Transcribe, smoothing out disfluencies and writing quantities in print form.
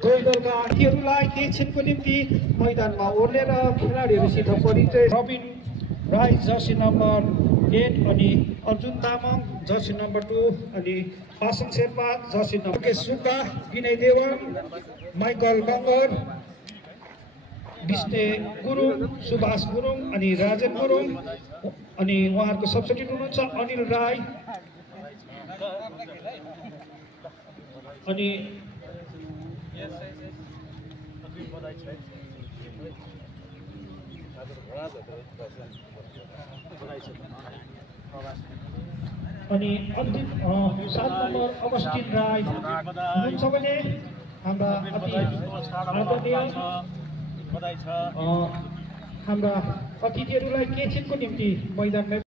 गोलदलका साथीहरूलाई केही क्षणको निम्ति मैदानमा ओर्लेर खेलाडीहरूसित परिचय। रबिन राई जर्सी नम्बर 8 अनि अर्जुन तामाङ जर्सी नम्बर 2 अनि पासङ शेर्पा जर्सी नम्बर के सुब्बा, विनय देवान, माइकल गङ्गर, विष्णु गुरुङ, सुभाष गुरुङ अनि राजेन गुरुङ अनि उहाँहरूको सब्सिट्युट हुनुहुन्छ अनिल राई अनि अनि अन्तिम 7 नम्बर अगस्टिन राई हुनुहुन्छ भने हाम्रा हाम्रा अतिथिहरूलाई केही क्षणको निम्ति मैदानमा